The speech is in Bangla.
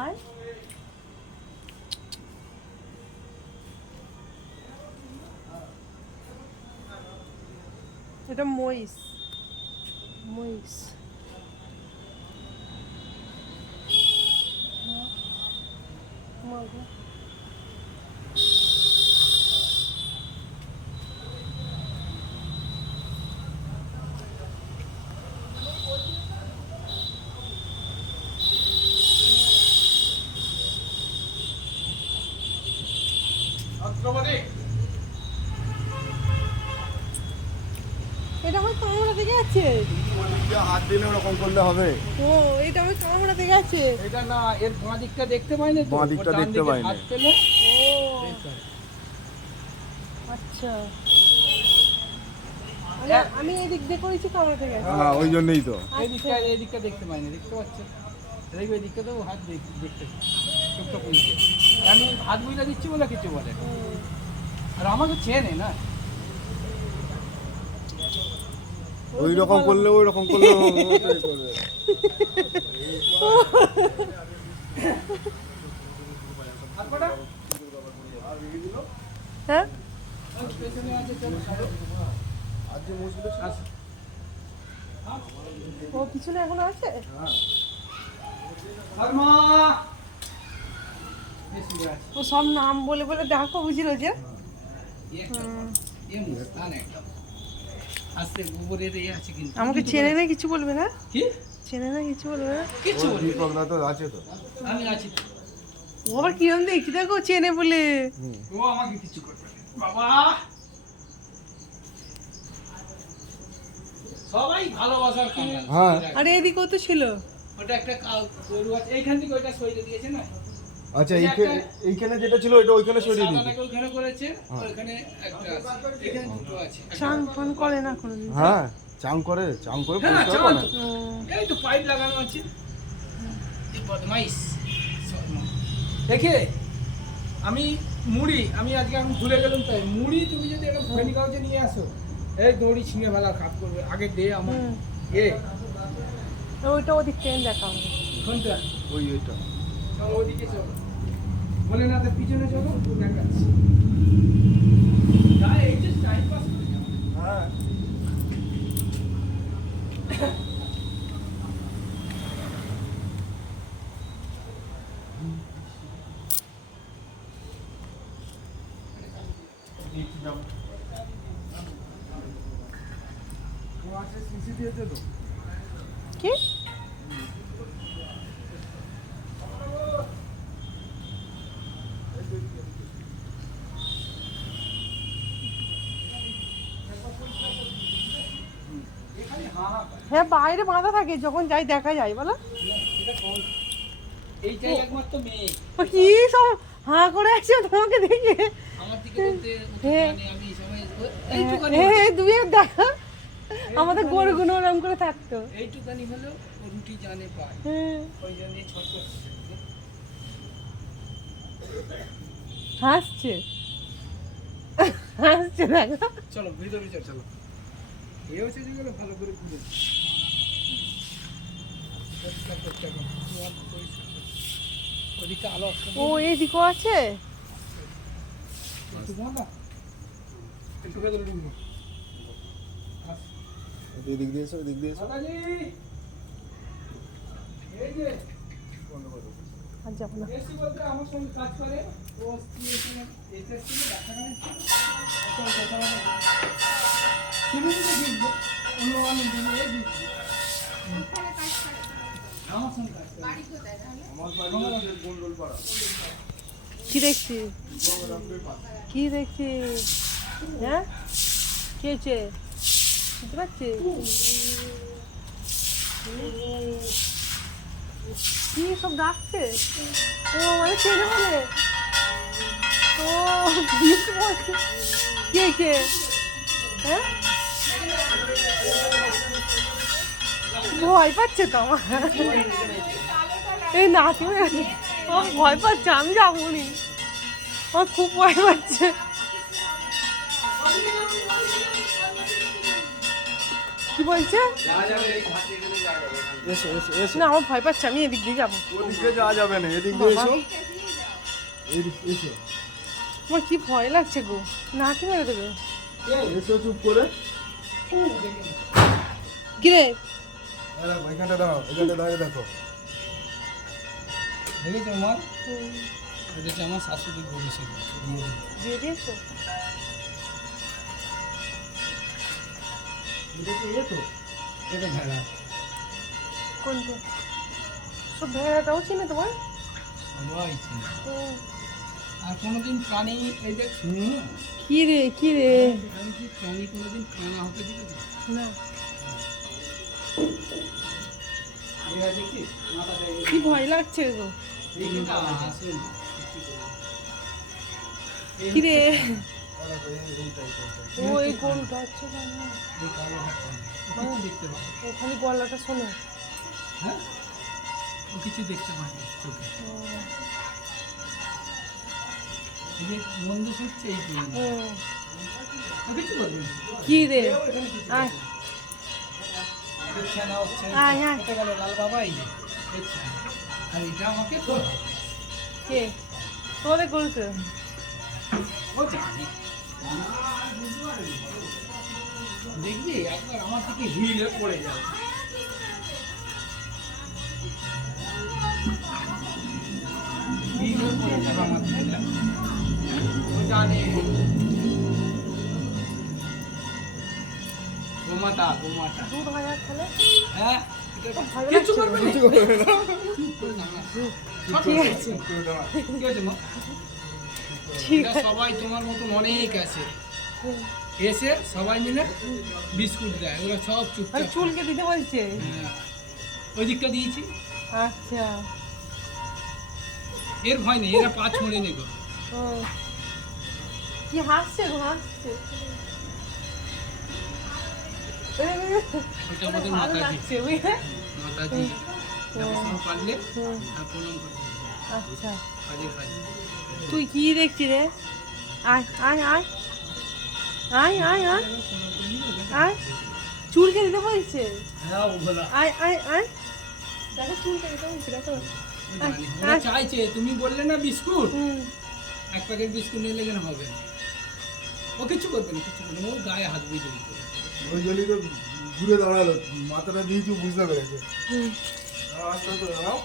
আয় এটা মহিষ মহিষ মাগো। এটা আমার কামড়া থেকে আছে হাত দিলে ওরকম করলে হবে। ও এটা আমার কামড়া থেকে আছে। এটা না এর বাঁ দিকটা দেখতে পাই না তো? বাঁ দিকটা দেখতে দিকে পাই না। ও আচ্ছা। আমি- আমি এই দিক দিয়ে করেছি কামড়া থেকে। হ্যাঁ ওই জন্যই তো। এই দিকটা এই দিকটা দেখতে পাই না দেখতে পাচ্ছেন দেখবে এই দিকটা তো হাত দেখতে। চোখটা আমি হাত বুঝা দিচ্ছি বলে কিছু বলে। আর আমাকে চেনে না। ওই রকম করলে ওই রকম করলে হ্যাঁ? ও পিছনে এখনও আছে। ও সব নাম বলে বলে দেখো বুঝলো যে। এই একটা এ মুস্তান একটা আস্তে গোবরের এ আছে কিন্তু। আমাকে চেনে না কিছু বলবে না? কি? চেনে না কিছু বলবে না? কিছু বলবি না। তো আছে তো। আমি আছি ও আবার কিরম দেখছি? দেখো চেনে বলে। ও আমাকে কিছু করবে বাবা! সবাই ভালোবাসার কাঙ্গাল হ্যাঁ। আরে এদিকেও তো ছিল। ওটা একটা গরু আছে। এইখান থেকে ওইটা সরিয়ে দিয়েছে না? আচ্ছা এইখানে এইখানে যেটা ছিল ওইটা ওইখানে সরিয়ে দিয়েছে। ওইখানে করেছে ওইখানে একটা এখানে দুটো আছে। চান ফান করে না কোনোদিন। হ্যাঁ চাং করে চাং করে হ্যাঁ, পরিষ্কার করে। এই তো পাইপ লাগানো আছে। এ বদমাইশ দেখে আমি মুড়ি আমি আজকে আমি ভুলে গেলাম তাই। মুড়ি তুমি যদি একটা ফেনি কাগজে নিয়ে আসো এই দড়ি ছিঁড়ে ফেলা খাপ করবে। আগে দে আমার। এ। ওইটা ওদিক ট্রেন দেখা কোনটা? ওই ওইটা। ওদিকে চলো। বলে না তার পিছনে চলো দেখাচ্ছি। যা, এই যে time pass করে যাও। হ্যাঁ ও আছে সিসি দিয়েছে তো কি এখানে হা হা করে। হ্যাঁ বাইরে বাঁধা থাকে যখন যাই দেখা যায় বলো। কি সব হাঁ করে তোমাকে দেখে? হ্যাঁ। হ্যাঁ আর দেখা। আমাদের গরুগুলো ওরম করে থাকতো। এইটুখানি হলো রুটি জানে পায়। হ্যাঁ। ওই জন্য ছোট হাসছে। হাসছে দেখো। চলো ভিতরে চলো। এ হচ্ছে যেগুলো ভালো করে না। ও এইদিকেও আছে। এদিক দিয়ে এসো এদিক দিয়ে এসো। এই যে, আর যাব না। আমার সঙ্গে কাজ করে। ও স্ত্রী এখানে পাড়া কি দেখছি? কি দেখছি? হ্যাঁ? কি হয়েছে? বুঝতে পারছি? কি সব ডাকছে? ও মানে চেনে বলে। ও কি হয়েছে? হ্যাঁ? ভয় পাচ্ছে তো আমার। এই নাকি আমার ভয় পাচ্ছে আমি যাব নি আমার খুব ভয় পাচ্ছে। কি বলছে? না আমার ভয় পাচ্ছে আমি এদিক দিয়ে যাব। ওদিক যাওয়া যাবে না এদিক দিয়ে এসো। আমার কি ভয় লাগছে গো? না কি মেরে দেবে এসো চুপ করে। কিরে? এই দেখো এখানটা দাঁড়িয়ে দেখো। দেখেছ আমার? এটা হচ্ছে আমার শাশুড়ির ভবিষ্যৎ দিয়ে দিয়েছ? কি এটা ভেড়া। কোনটা? সব ভেড়াটাও চিনে তোমার? সবাই চিনে। আর কোনোদিন প্রাণী এই যে কি রে কি রে? আমি কি প্রাণী কোনোদিন কানা হতে দিতে না। কি ভয় লাগছে গো? কি রে? এই দেখো, এই- এই ও এই গরুটা হচ্ছে কেন? এই কালো হাতটা। ও কিছু দেখতে পায় ও খালি গলাটা শোনে। হ্যাঁ? ও কিছু দেখতে পায় না চোখে। কি রে? তোদের জানে। দেখবি একবার আমার থেকে হিলে পড়ে যাবে। হিলে পড়ে যাবে আমার থেকে। গোমাতা গোমাতা দুধ আর খেলে? হ্যাঁ? করবে না? কিছু করবে না। ঠিক আছে। আছে মা? ঠিক আছে। সবাই তোমার মতন অনেক আছে। এসে সবাই মিলে বিস্কুট দেয়। ওরা সব চুপচাপ চুলকে দিতে বলছে? হ্যাঁ। ওই দিকটা দিয়েছি। আচ্ছা। এর ভয় নেই এরা পাঁচ ছুঁড়ে নেবে। কি হাসছে গো হাসছে। এ, আমাদের মাতাজি। মাতাজি। পারলে প্রণাম আচ্ছা। তুই কি দেখছি রে? আয় আয় আয়। আয় আয় আয়। আয়। চুলকে দিতে বলছে হ্যাঁ আয় আয় আয়। দেখো বলছে দেখো। আয়। চাইছে তুমি বললে না বিস্কুট? এক প্যাকেট বিস্কুট নিলে কেন হবে? ও কিছু করবে না কিছু করবে ও গায়ে হাত বুঝে দিতে ওই জন্যই তো ঘুরে দাঁড়াল মাথাটা দিয়েছি বুঝতে পেরেছে। হুম। আস্তে আস্তে দাঁড়াও